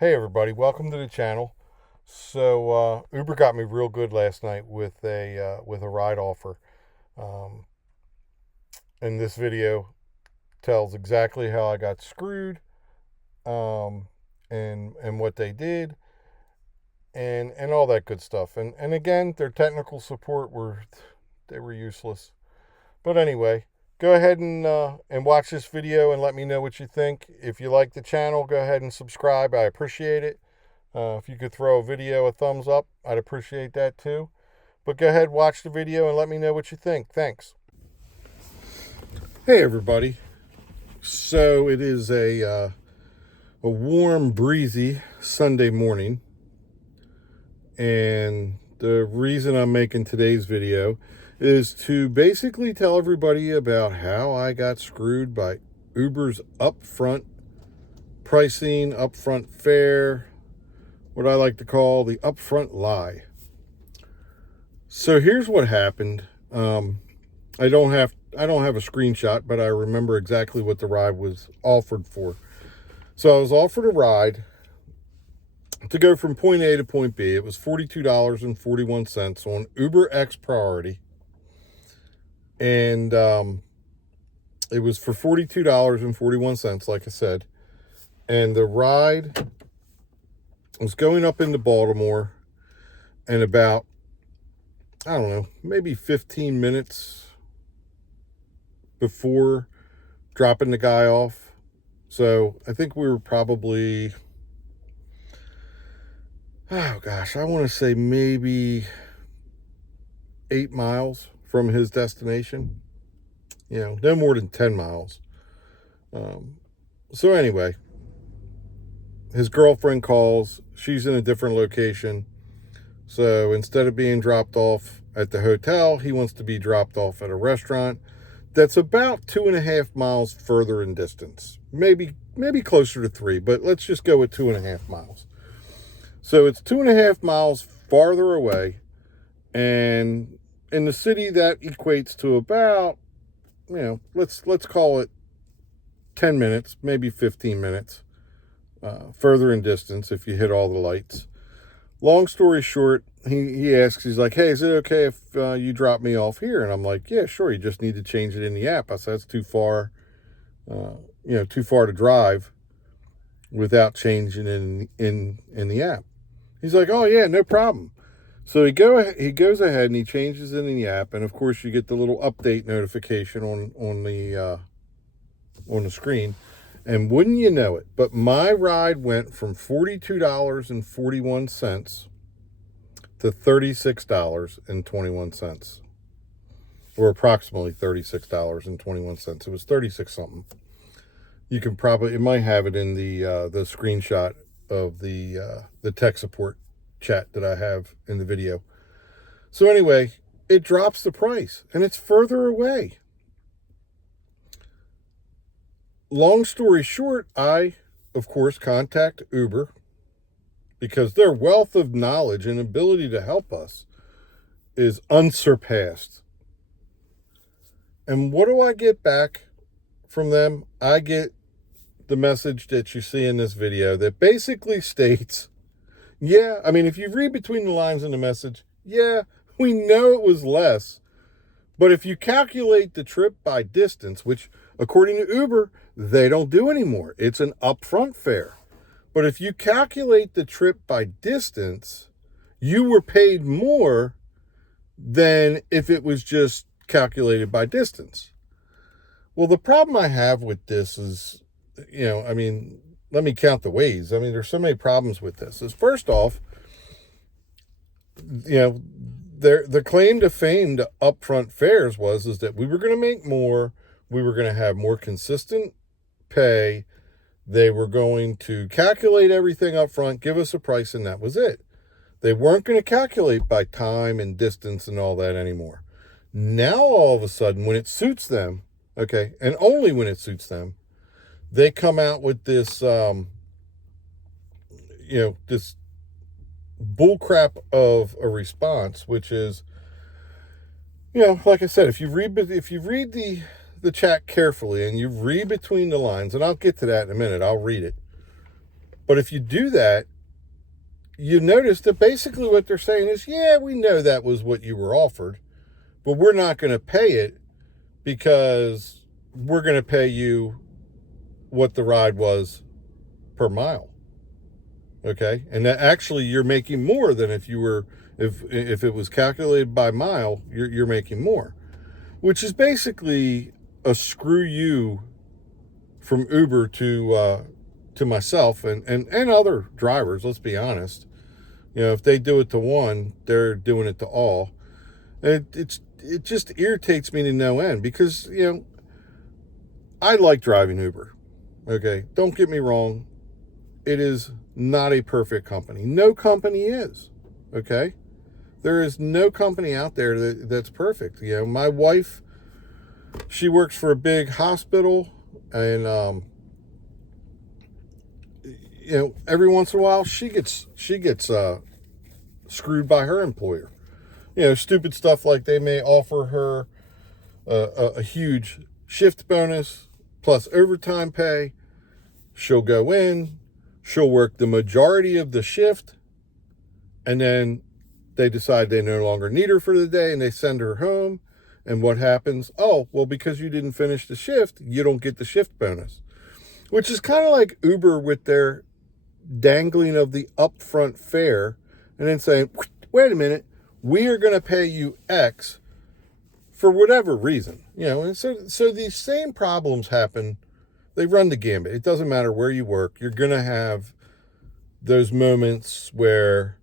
Hey everybody, welcome to the channel. So Uber got me real good last night with a ride offer. Um, and this video tells exactly how I got screwed, um, and what they did, and all that good stuff. And again, their technical support were useless. But anyway, go ahead and watch this video and let me know what you think. If you like the channel, go ahead and subscribe. I appreciate it. If you could throw a video a thumbs up, I'd appreciate that too. But go ahead, watch the video, and let me know what you think. Thanks. Hey everybody. So it is a warm, breezy Sunday morning, and the reason I'm making today's video is to basically tell everybody about how I got screwed by Uber's upfront pricing, upfront fare, what I like to call the upfront lie. So here's what happened. I don't have a screenshot, but I remember exactly what the ride was offered for. So I was offered a ride to go from point A to point B. It was $42.41 on Uber X Priority. And it was for $42.41, like I said. And the ride was going up into Baltimore, and about, I don't know, maybe 15 minutes before dropping the guy off. So I think we were probably, oh gosh, I want to say maybe 8 miles from his destination. No more than 10 miles. So anyway, his girlfriend calls. She's in a different location. So instead of being dropped off at the hotel, he wants to be dropped off at a restaurant that's about 2.5 miles further in distance. Maybe closer to 3, but let's just go with 2.5 miles. So it's 2.5 miles farther away, and in the city that equates to about, let's call it 10 minutes, maybe 15 minutes further in distance if you hit all the lights. Long story short, he asks, he's like, hey, is it okay if you drop me off here? And I'm like, yeah, sure. You just need to change it in the app. I said, that's too far, too far to drive without changing it in the app. He's like, oh yeah, no problem. So he goes ahead and he changes it in the app. And of course you get the little update notification on the screen. And wouldn't you know it, but my ride went from $42.41 to $36.21, or approximately $36.21. It was 36 something. You can probably, it might have it in the screenshot of the tech support chat that I have in the video. So anyway, it drops the price, and it's further away. Long story short, I, of course, contact Uber because their wealth of knowledge and ability to help us is unsurpassed. And what do I get back from them? I get the message that you see in this video that basically states, yeah, I mean, if you read between the lines in the message, yeah, we know it was less. But if you calculate the trip by distance, which according to Uber, they don't do anymore, it's an upfront fare. But if you calculate the trip by distance, you were paid more than if it was just calculated by distance. Well, the problem I have with this is, let me count the ways. There's so many problems with this. First off, the claim to fame to upfront fares is that we were going to make more, we were going to have more consistent pay, they were going to calculate everything up front, give us a price, and that was it. They weren't going to calculate by time and distance and all that anymore. Now, all of a sudden, when it suits them, okay, and only when it suits them, they come out with this, this bullcrap of a response, which is, like I said, if you read the chat carefully and you read between the lines, and I'll get to that in a minute, I'll read it. But if you do that, you notice that basically what they're saying is, yeah, we know that was what you were offered, but we're not going to pay it because we're going to pay you what the ride was per mile. Okay. And that actually you're making more than if it was calculated by mile, you're making more, which is basically a screw you from Uber to myself and other drivers. Let's be honest. If they do it to one, they're doing it to all. And it just irritates me to no end because, I like driving Uber. Okay. Don't get me wrong. It is not a perfect company. No company is. Okay. There is no company out there that's perfect. My wife, she works for a big hospital, and every once in a while she gets screwed by her employer. Stupid stuff like they may offer her a huge shift bonus plus overtime pay. She'll go in, she'll work the majority of the shift, and then they decide they no longer need her for the day and they send her home. And what happens? Oh, well, because you didn't finish the shift, you don't get the shift bonus, which is kind of like Uber with their dangling of the upfront fare and then saying, wait a minute, we are going to pay you X for whatever reason. And so these same problems happen. They run the gambit. It doesn't matter where you work. You're going to have those moments where,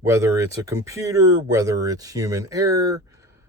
whether it's a computer, whether it's human error,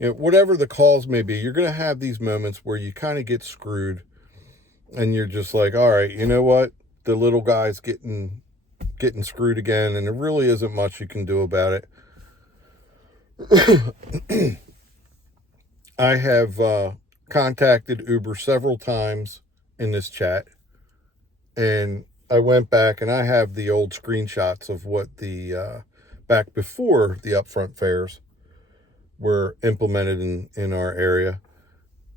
whatever the cause may be, you're going to have these moments where you kind of get screwed and you're just like, all right, you know what? The little guy's getting screwed again, and there really isn't much you can do about it. I have contacted Uber several times in this chat, and I went back and I have the old screenshots of what the back before the upfront fares were implemented in our area.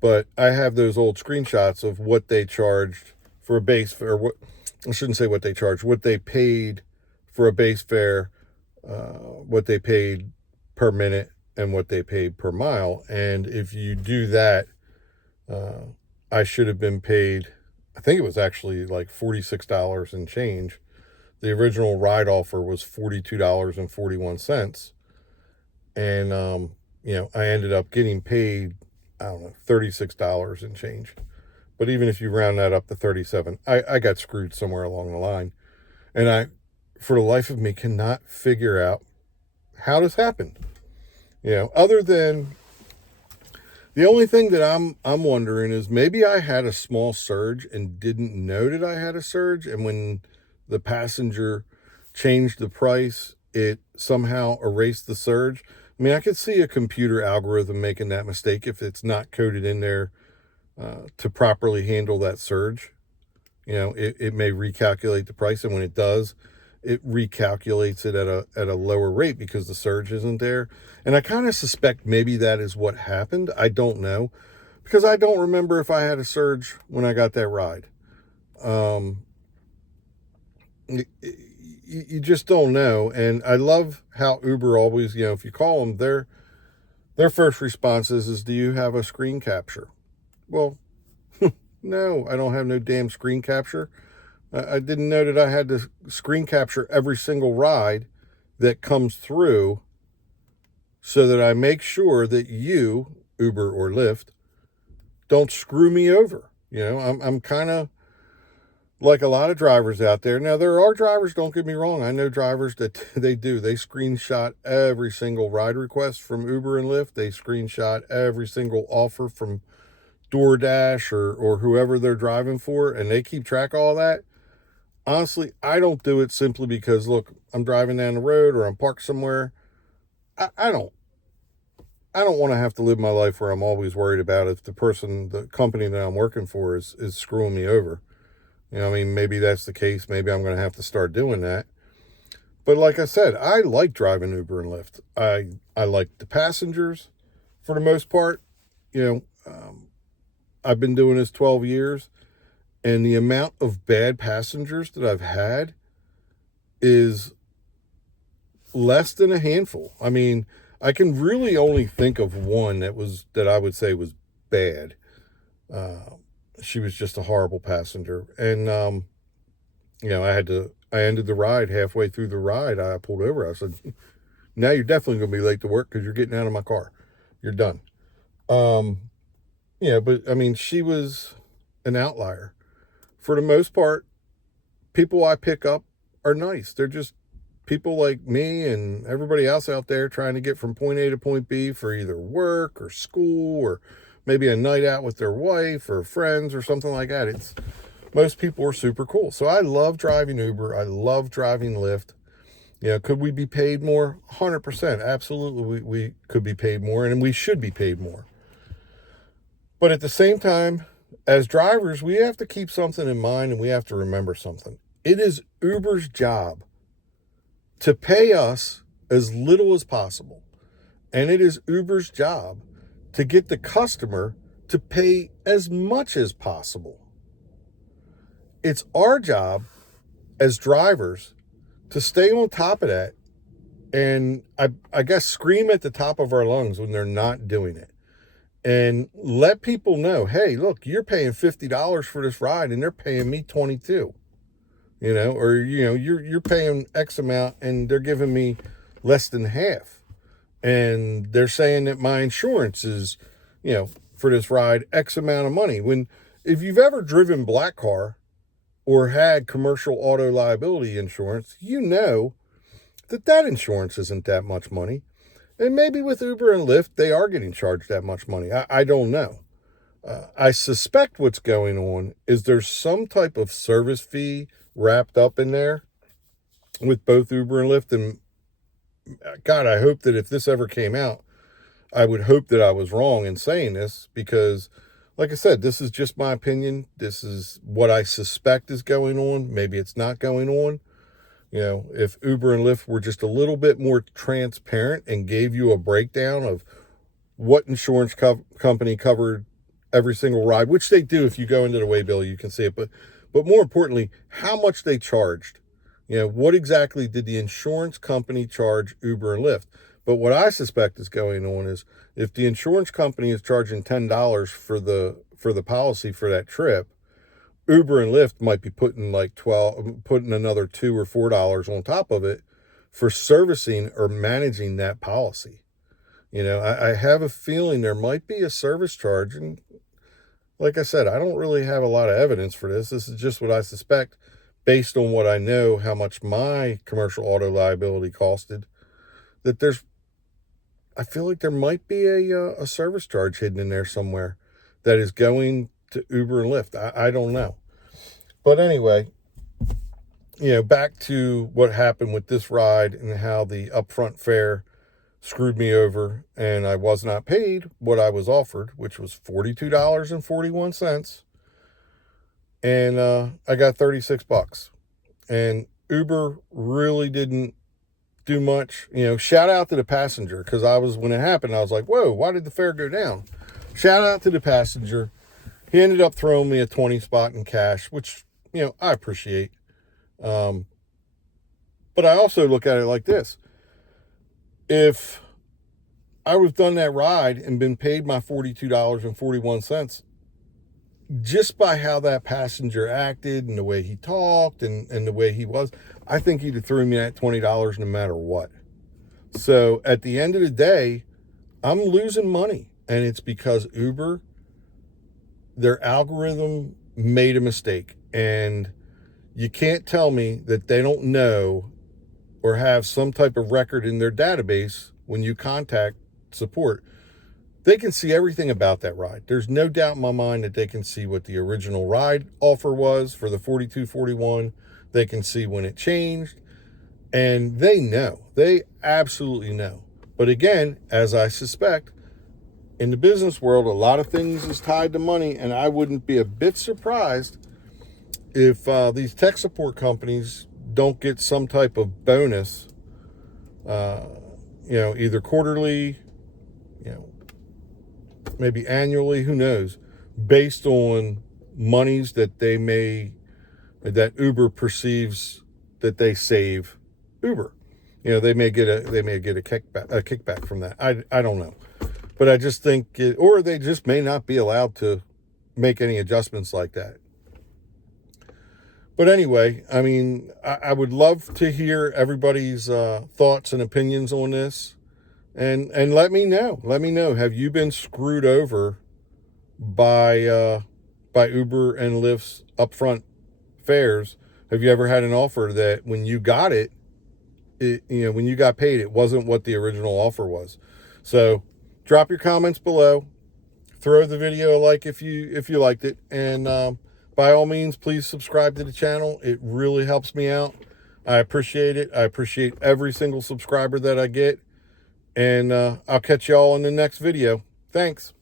But I have those old screenshots of what they charged for a base fare. I shouldn't say what they charged, what they paid for a base fare, what they paid per minute, and what they paid per mile. And if you do that, I should have been paid, I think it was actually like $46 and change. The original ride offer was $42.41. And, I ended up getting paid, I don't know, $36 and change. But even if you round that up to 37, I got screwed somewhere along the line. And I, for the life of me, cannot figure out how this happened. Other than the only thing that I'm wondering is maybe I had a small surge and didn't know that I had a surge. And when the passenger changed the price, it somehow erased the surge. I mean, I could see a computer algorithm making that mistake if it's not coded in there to properly handle that surge. It may recalculate the price, and when it does, it recalculates it at a lower rate because the surge isn't there. And I kind of suspect maybe that is what happened. I don't know, because I don't remember if I had a surge when I got that ride. You just don't know. And I love how Uber always, if you call them, their first response is, do you have a screen capture? Well, no, I don't have no damn screen capture. I didn't know that I had to screen capture every single ride that comes through so that I make sure that you, Uber or Lyft, don't screw me over. I'm kind of like a lot of drivers out there. Now, there are drivers, don't get me wrong. I know drivers that they screenshot every single ride request from Uber and Lyft. They screenshot every single offer from DoorDash or whoever they're driving for, and they keep track of all that. Honestly, I don't do it simply because, look, I'm driving down the road or I'm parked somewhere. I don't want to have to live my life where I'm always worried about if the company that I'm working for is screwing me over. Maybe that's the case. Maybe I'm going to have to start doing that. But like I said, I like driving Uber and Lyft. I like the passengers for the most part. I've been doing this 12 years, and the amount of bad passengers that I've had is less than a handful. I mean, I can really only think of one that I would say was bad. She was just a horrible passenger. And, I ended the ride halfway through the ride. I pulled over. I said, now you're definitely going to be late to work because you're getting out of my car. You're done. But I mean, she was an outlier. For the most part, people I pick up are nice. They're just people like me and everybody else out there trying to get from point A to point B for either work or school or maybe a night out with their wife or friends or something like that. Most people are super cool. So I love driving Uber. I love driving Lyft. Could we be paid more? 100%. Absolutely, we could be paid more, and we should be paid more. But at the same time, as drivers, we have to keep something in mind, and we have to remember something. It is Uber's job to pay us as little as possible. And it is Uber's job to get the customer to pay as much as possible. It's our job as drivers to stay on top of that and I guess scream at the top of our lungs when they're not doing it. And let people know, hey, look, you're paying $50 for this ride and they're paying me $22. You're paying X amount and they're giving me less than half. And they're saying that my insurance is, for this ride, X amount of money. If you've ever driven black car or had commercial auto liability insurance, you know that insurance isn't that much money. And maybe with Uber and Lyft, they are getting charged that much money. I don't know. I suspect what's going on is there's some type of service fee wrapped up in there with both Uber and Lyft. And God, I hope that if this ever came out, I would hope that I was wrong in saying this because, like I said, this is just my opinion. This is what I suspect is going on. Maybe it's not going on. If Uber and Lyft were just a little bit more transparent and gave you a breakdown of what insurance company covered every single ride, which they do. If you go into the waybill, you can see it. But more importantly, how much they charged. What exactly did the insurance company charge Uber and Lyft? But what I suspect is going on is if the insurance company is charging $10 for the policy for that trip, Uber and Lyft might be putting putting another $2 or $4 on top of it for servicing or managing that policy. I have a feeling there might be a service charge. And like I said, I don't really have a lot of evidence for this. This is just what I suspect based on what I know, how much my commercial auto liability costed, I feel like there might be a service charge hidden in there somewhere that is going to Uber and Lyft. I don't know. But anyway, back to what happened with this ride and how the upfront fare screwed me over and I was not paid what I was offered, which was $42.41. And I got $36. And Uber really didn't do much. Shout out to the passenger, because when it happened, I was like, whoa, why did the fare go down? Shout out to the passenger. He ended up throwing me a 20 spot in cash, which, I appreciate. But I also look at it like this. If I would have done that ride and been paid my $42.41, just by how that passenger acted and the way he talked and the way he was, I think he'd have thrown me that $20 no matter what. So at the end of the day, I'm losing money. And it's because Uber, their algorithm made a mistake. And you can't tell me that they don't know or have some type of record in their database when you contact support. They can see everything about that ride. There's no doubt in my mind that they can see what the original ride offer was for the $42.41. They can see when it changed. And they know. They absolutely know. But again, as I suspect, in the business world, a lot of things is tied to money. And I wouldn't be a bit surprised if these tech support companies don't get some type of bonus, either quarterly, maybe annually, who knows, based on monies that Uber perceives that they save Uber. You know, they may get a kickback from that. I don't know, but I just think or they just may not be allowed to make any adjustments like that. But anyway, I mean, I would love to hear everybody's thoughts and opinions on this, and let me know. Let me know. Have you been screwed over by Uber and Lyft's upfront fares? Have you ever had an offer that when you got it, when you got paid, it wasn't what the original offer was? So drop your comments below. Throw the video a like if you liked it, and by all means, please subscribe to the channel. It really helps me out. I appreciate it. I appreciate every single subscriber that I get, and I'll catch y'all in the next video. Thanks.